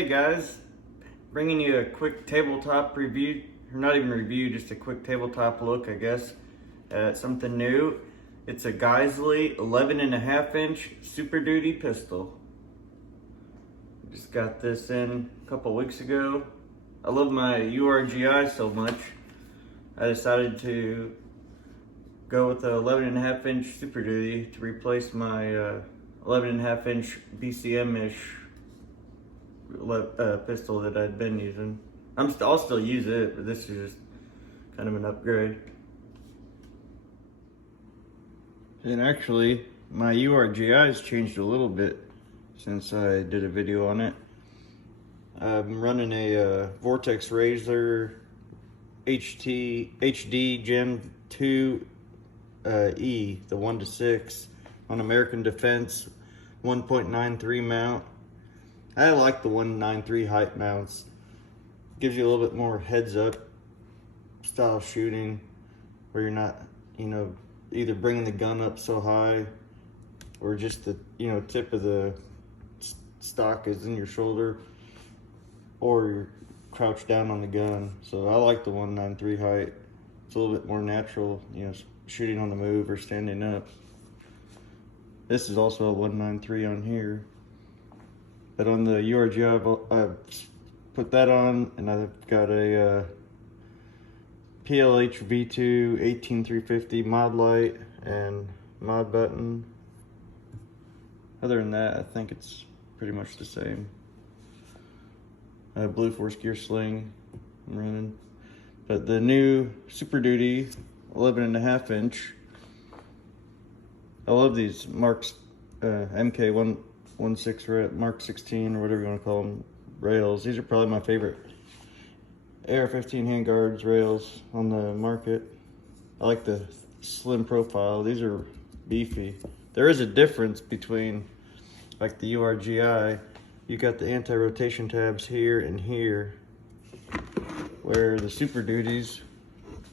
Hey guys, bringing you a quick tabletop review, or not even review, just a quick tabletop look, I guess, at something new. It's a Geissele 11.5-inch Super Duty pistol. Just got this in a couple weeks ago. I love my Urg-I so much, I decided to go with the 11.5-inch Super Duty to replace my 11.5-inch BCM-ish pistol that I'd been using. I'll still use it, but this is just kind of an upgrade. And actually, my Urg-I has changed a little bit since I did a video on it. I'm running a Vortex Razor HD Gen 2 E, the 1:6 on American Defense 1.93 mount. I like the 1.93 height mounts. Gives you a little bit more heads up style shooting where you're not, either bringing the gun up so high or just the, tip of the stock is in your shoulder, or you're crouched down on the gun. So I like the 1.93 height. It's a little bit more natural, shooting on the move or standing up. This is also a 1.93 on here. But on the Urg-I, I've put that on, and I've got a PLH V2 18350 mod light and mod button. Other than that, I think it's pretty much the same. Blue Force gear sling I'm running. But the new Super Duty 11.5-inch, I love these Marks MK16 Mark 16 or whatever you want to call them rails. These are probably my favorite AR-15 handguards rails on the market. I like the slim profile. These are beefy. There is a difference between like the Urg-I. You got the anti-rotation tabs here and here, where the Super Duties,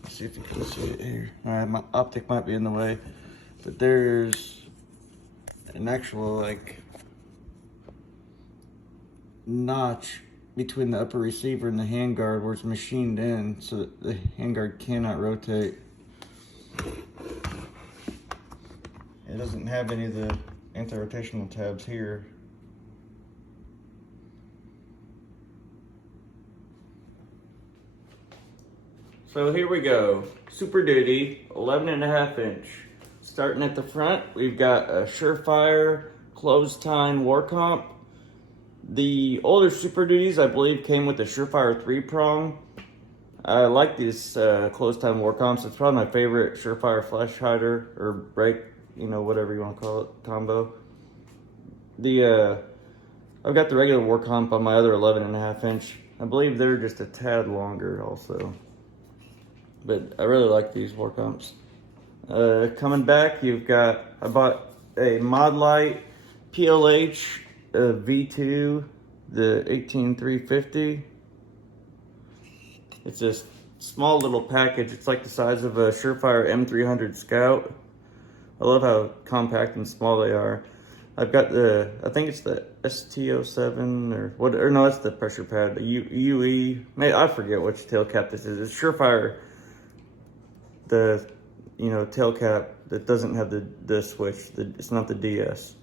let's see if you can see it here. Alright, my optic might be in the way, but there's an actual notch between the upper receiver and the handguard where it's machined in so that the handguard cannot rotate. It doesn't have any of the anti-rotational tabs here. So here we go, Super Duty 11.5-inch. Starting at the front, we've got a Surefire closed-tine war comp. The older Super Duties, I believe, came with the Surefire 3-prong. I like these closed-time war comps. It's probably my favorite Surefire flash hider or break, whatever you want to call it, combo. I've got the regular war comp on my other 11.5-inch. I believe they're just a tad longer also. But I really like these war comps. Coming back, I bought a Mod Light PLH V2, the 18350. It's a small little package. It's like the size of a Surefire M300 Scout. I love how compact and small they are. I've got I think it's the ST07 or no, it's the pressure pad, the UE. I forget which tail cap this is. It's Surefire, the tail cap that doesn't have the switch. It's not the DS.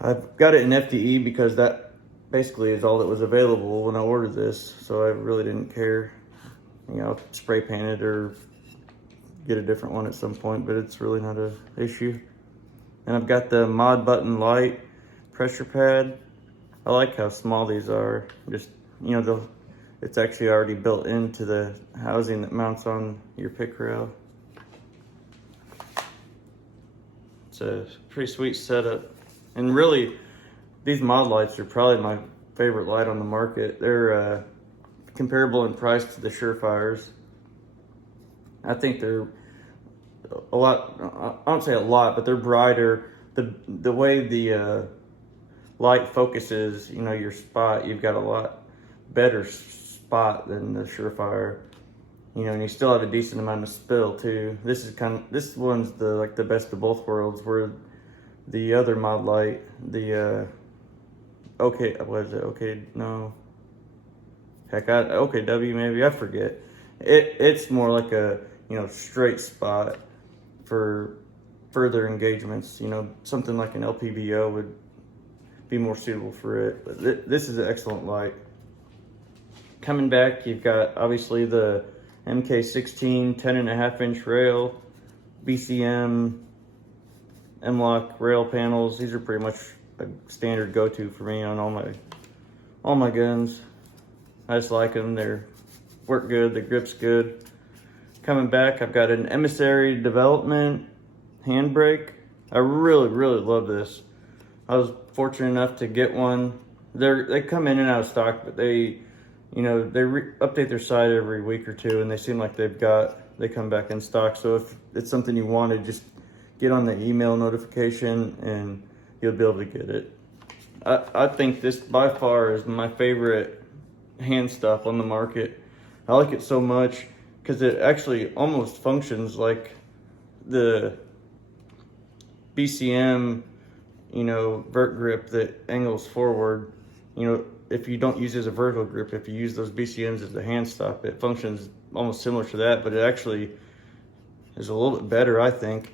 I've got it in FDE because that basically is all that was available when I ordered this, so I really didn't care. Spray paint it or get a different one at some point, but it's really not an issue. And I've got the mod button light pressure pad. I like how small these are. Just, it's actually already built into the housing that mounts on your pick rail. It's a pretty sweet setup. And really, these mod lights are probably my favorite light on the market. They're comparable in price to the Surefires. I think they're a lot, I don't say a lot, but they're brighter. The way the light focuses, your spot, you've got a lot better spot than the Surefire. And you still have a decent amount of spill too. This one's the best of both worlds, where the other mod light, the okay, what is it? Okay, no. Heck, OKW maybe, I forget. It's more like a, straight spot for further engagements. Something like an LPBO would be more suitable for it. But this is an excellent light. Coming back, you've got obviously the MK16 10.5-inch rail, BCM, M-Lock rail panels. These are pretty much a standard go-to for me on all my guns. I just like them. They work good. The grip's good. Coming back, I've got an Emissary Development handbrake. I really, really love this. I was fortunate enough to get one. They come in and out of stock, but they update their site every week or two, and they seem like they come back in stock. So if it's something you wanted, just get on the email notification and you'll be able to get it. I think this by far is my favorite hand stuff on the market. I like it so much because it actually almost functions like the BCM, vert grip that angles forward. If you don't use it as a vertical grip, if you use those BCMs as a hand stop, it functions almost similar to that, but it actually is a little bit better, I think.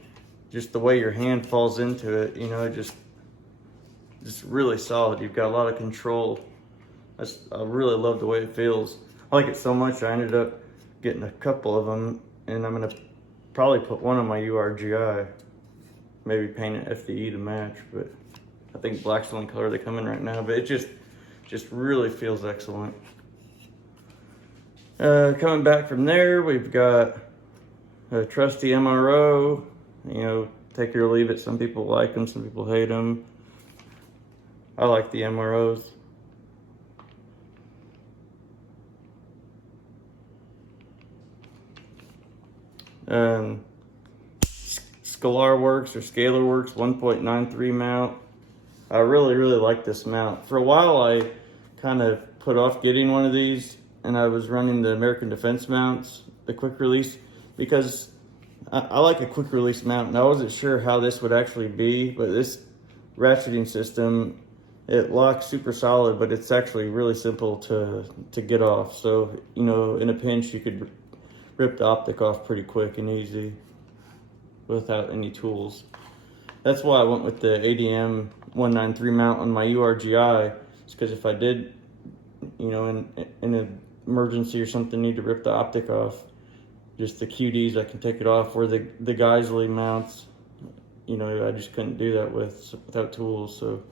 Just the way your hand falls into it, just really solid. You've got a lot of control. I really love the way it feels. I like it so much, I ended up getting a couple of them, and I'm gonna probably put one on my Urg-I. Maybe paint an FDE to match, but I think black's the only color they come in right now, but it just really feels excellent. Coming back from there, we've got a trusty MRO. Take it or leave it. Some people like them, some people hate them. I like the MROs. Scalarworks or Scalarworks 1.93 mount. I really, really like this mount. For a while, I kind of put off getting one of these, and I was running the American Defense mounts, the quick release, because I like a quick release mount, and I wasn't sure how this would actually be, but this ratcheting system, it locks super solid, but it's actually really simple to get off. So, in a pinch, you could rip the optic off pretty quick and easy without any tools. That's why I went with the ADM 193 mount on my Urg-I. It's because if I did, in an emergency or something, need to rip the optic off, just the QDs, I can take it off. Or the Geissele mounts, I just couldn't do that without tools. So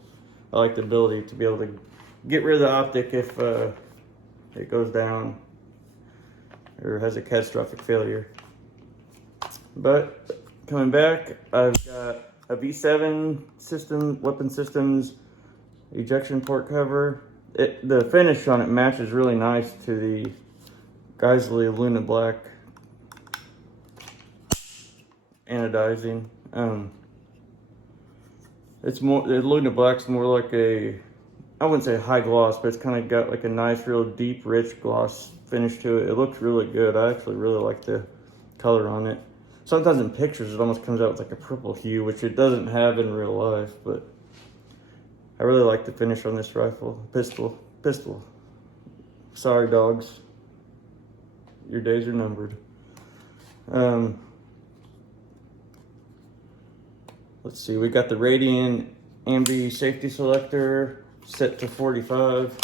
I like the ability to be able to get rid of the optic if it goes down or has a catastrophic failure. But coming back, I've got a V7 system, weapon systems, ejection port cover. The finish on it matches really nice to the Geissele Luna Black anodizing. It's more, the Luna Black's more like I wouldn't say high gloss, but it's kind of got like a nice, real deep, rich gloss finish to it. It looks really good. I actually really like the color on it. Sometimes in pictures it almost comes out with like a purple hue, which it doesn't have in real life, but I really like the finish on this pistol. Sorry, dogs. Your days are numbered. Let's see, we got the Radiant Ambi safety selector set to 45.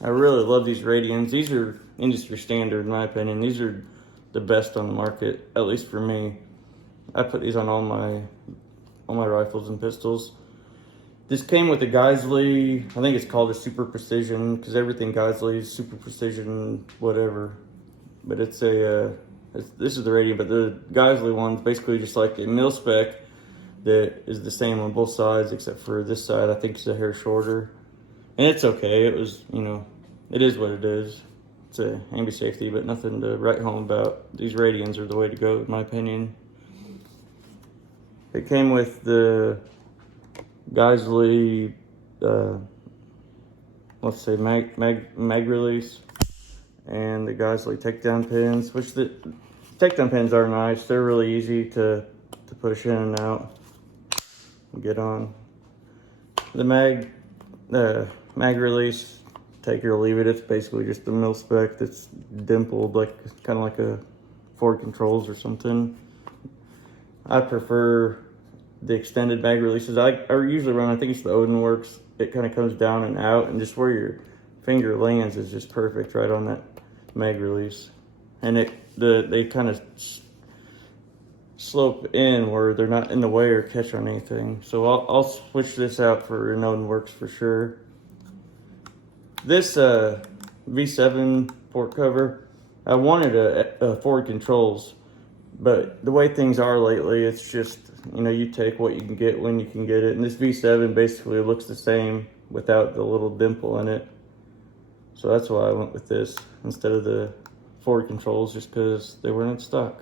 I really love these Radians. These are industry standard in my opinion. These are the best on the market, at least for me. I put these on all my rifles and pistols. This came with a Geissele, I think it's called a Super Precision, because everything Geissele is Super Precision, whatever. But this is the Radiant, but the Geissele one's basically just like a mil spec that is the same on both sides, except for this side, I think it's a hair shorter. And it's okay, it was, it is what it is. It's a ambi safety, but nothing to write home about. These Radians are the way to go, in my opinion. It came with the Geissele, let's say mag release, and the Geissele takedown pins, which Takedown pins are nice. They're really easy to push in and out and get on. The mag release, take it or leave it. It's basically just a mil spec that's dimpled, like kind of like a Ford Controls or something. I prefer the extended mag releases. I usually run, I think it's the Odin Works. It kind of comes down and out, and just where your finger lands is just perfect right on that mag release. And they kind of slope in where they're not in the way or catch on anything. So I'll switch this out for an Odin Works for sure. This V7 port cover, I wanted a Ford Controls, but the way things are lately, it's just, you know, you take what you can get when you can get it. And this V7 basically looks the same without the little dimple in it. So that's why I went with this instead of the Ford Controls, just because they weren't in stock.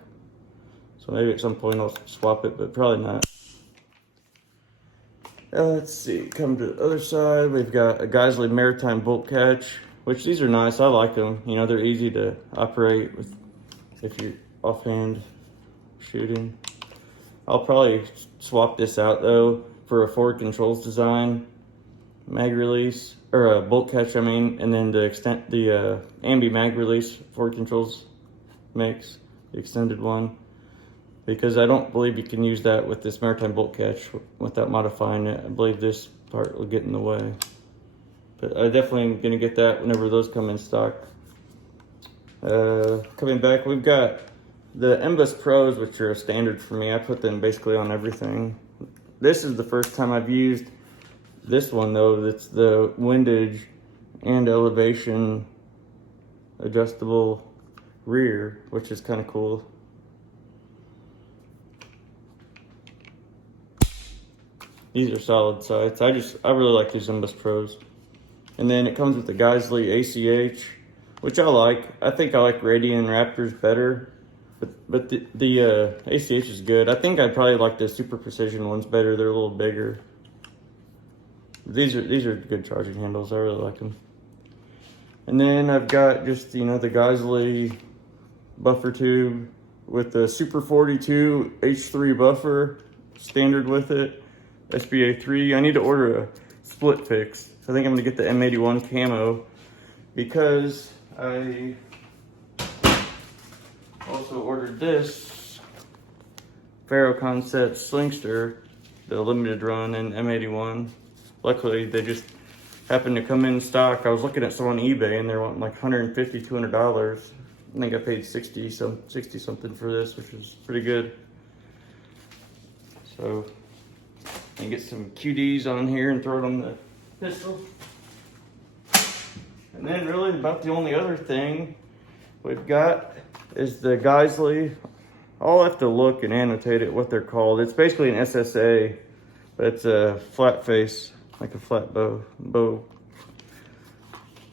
So maybe at some point I'll swap it, but probably not. Let's see, come to the other side. We've got a Geissele Maritime bolt catch, which these are nice. I like them. You know, they're easy to operate with if you're offhand shooting. I'll probably swap this out though for a Ford Controls design mag release, or a bolt catch, I mean, and then the ambi mag release Ford Controls makes, the extended one, because I don't believe you can use that with this Maritime bolt catch without modifying it. I believe this part will get in the way, but I definitely am gonna get that whenever those come in stock. Coming back, we've got the MBUS Pros, which are a standard for me. I put them basically on everything. This is the first time I've used this one though. That's the windage and elevation adjustable rear, which is kind of cool. These are solid sights. I really like these MBUS Pros. And then it comes with the Geissele ACH, which I like. I think I like Radian Raptors better, but the ACH is good. I think I'd probably like the Super Precision ones better. They're a little bigger. These are good charging handles. I really like them. And then I've got just, you know, the Geissele buffer tube with the Super 42 H3 buffer standard with it. SBA3. I need to order a split fix. So I think I'm gonna get the M81 camo because I also ordered this Faro Concept Slingster, the limited run in M81. Luckily, they just happened to come in stock. I was looking at some on eBay and they're wanting like $150, $200. I think I paid 60 something for this, which is pretty good. So, and get some QDs on here and throw it on the pistol. And then really about the only other thing we've got is the Geissele. I'll have to look and annotate it, what they're called. It's basically an SSA, but it's a flat face, like a flat bow.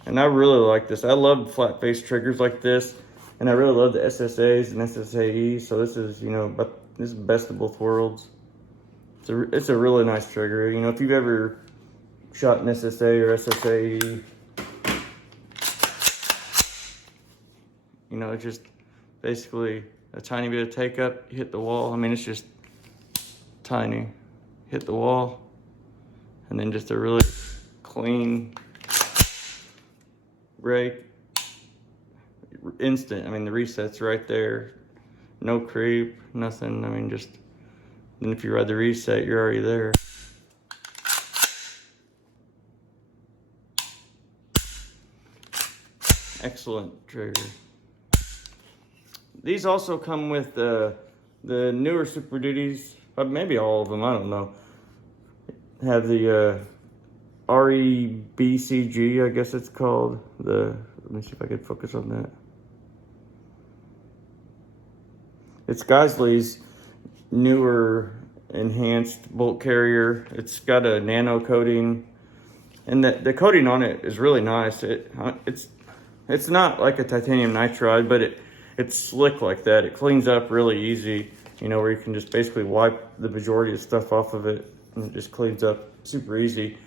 And I really like this. I love flat face triggers like this, and I really love the SSAs and SSAEs. So this is, you know, but this is best of both worlds. It's a really nice trigger. You know, if you've ever shot an SSA or SSAE, you know, it's just basically a tiny bit of take up, hit the wall. I mean, it's just tiny. Hit the wall, and then just a really clean break. Instant. I mean, the reset's right there. No creep, nothing. I mean, just, and if you ride the reset, you're already there. Excellent trigger. These also come with the newer Super Duties, maybe all of them, I don't know. Have the REBCG, I guess it's called. Let me see if I can focus on that. It's Geissele's newer enhanced bolt carrier. It's got a nano coating, and the coating on it is really nice. It's not like a titanium nitride, but it's slick like that. It cleans up really easy, you know, where you can just basically wipe the majority of stuff off of it, and it just cleans up super easy.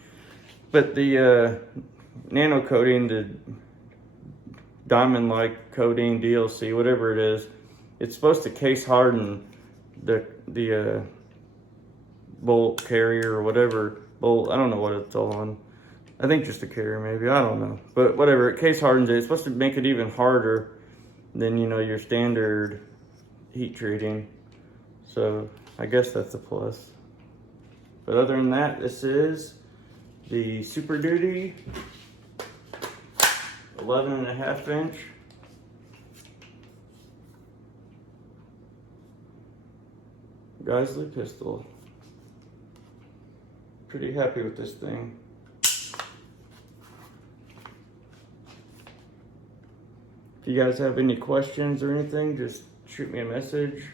But the nano coating, the diamond-like coating, DLC, whatever it is, It's supposed to case harden the bolt carrier or whatever bolt. I don't know what it's on. I think just a carrier maybe. I don't know. But whatever, it case hardens it. It's supposed to make it even harder than, you know, your standard heat treating. So I guess that's a plus. But other than that, this is the Super Duty 11.5 inch. Geissele pistol. Pretty happy with this thing. If you guys have any questions or anything, just shoot me a message.